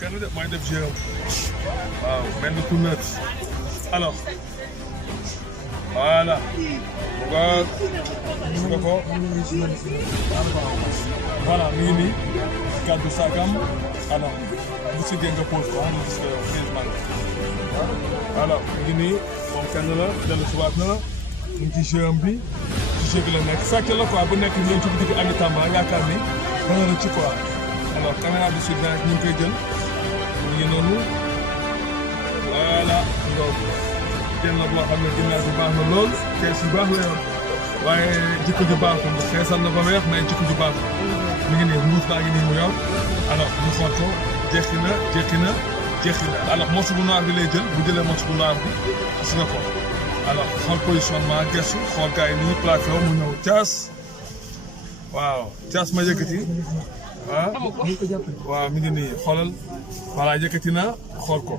kenn de mooy def jeu waaw mel ni ku nëtt alors voilà bu nga ko voilà mi ngi nii gàddu saagam alors bu si dee nga pose ko nga gis que finalement alors mi ngi nii moom kenn la dellu si waat na mu ngi ci jeu am bi ci jeu bi la nekk sàcc la quoi bu nekk ñoom ci bitik Ami Tamba yaakaar ni dana la ci quoi alors caméra de surveillance ñu ngi koy jël mu ngi noonu voilà donc jël na boo xam ne ginnaaw bi baax na lool kees yu baax la yor waaye jikko ju baaxul xeesal na ba weex mais jikko ju baaxul mi ngi nii mbuus baa ngi nii mu yor alors ñu xool ko jékki na alors morceau bu noir bi lay jël bu jëlee morceau bu noir bi gis nga ko alors xool positionnement gestu xool gars yi nii plaqué mu ñëw caas waaw caas ma yëkkati waaw mi ngi nii xoolal voilà yëkkati na xool ko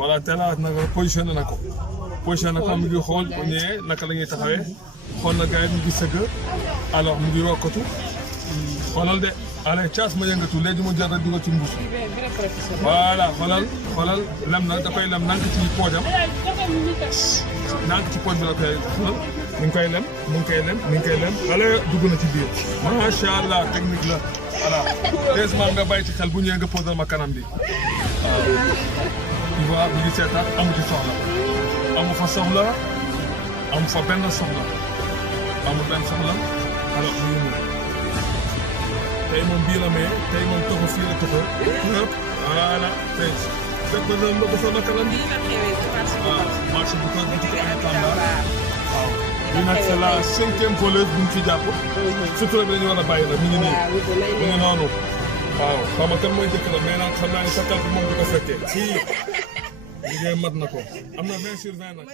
voilà teelaat na ko positionné na ko mi ngi xool bu ñëwee naka la ñuy taxawee xool na gars yi mu ngi sëgg alors mu ngi wokkatu xoolal de allez caas ma yëngatu léegi mu jël rek dugal ci mbuus voilà xoolal lem na da koy lem nank ci poojam nank ci pooj bi la koy xoolal mi ngi koy lem allez dugg na ci biir macha allah technique la voilà heureusement nga bàyyi ci xel bu ñëwee nga posal ma kanam bi waaw tu vois mi ngi seetaan amu ci soxla amu fa soxla amu fa benn soxla amul benn soxla alors mu ngi nii tey moom bii la mais tey moom toxu fii la toxu yëpp voilà tey fekk na ma defal ma kanam bi waaw marché bu ko bitik Ami Tamba waaw bii nag c'est la 5e voleuse bu ñu fi jàpp surtout bi dañu war a bàyyi la mi ngi nii mi ngi noonu waaw xaw ma kan mooy jëkk la mais nag xam naa ne sa kàddu moom du ko fekkee fii liggéey mat na ko am na 20/20 nag